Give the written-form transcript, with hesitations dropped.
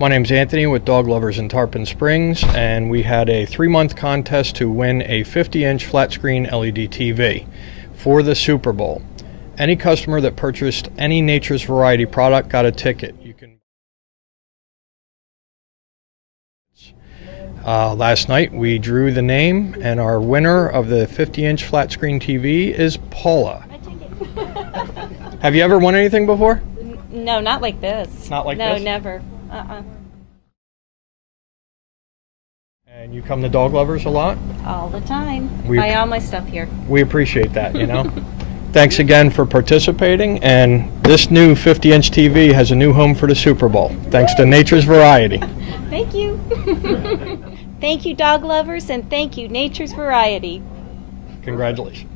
My name's Anthony with Dog Lovers in Tarpon Springs, and we had a 3-month contest to win a 50-inch flat screen LED TV for the Super Bowl. Any customer that purchased any Nature's Variety product got a ticket. Last night we drew the name, and our winner of the 50-inch flat screen TV is Paula. Have you ever won anything before? No, not like this. Not like this? No, never. And you come to Dog Lovers a lot? All the time. We- Buy all my stuff here. We appreciate that, you know. Thanks again for participating, and this new 50-inch TV has a new home for the Super Bowl, thanks to Nature's Variety. Thank you. Thank you, Dog Lovers, and thank you, Nature's Variety. Congratulations.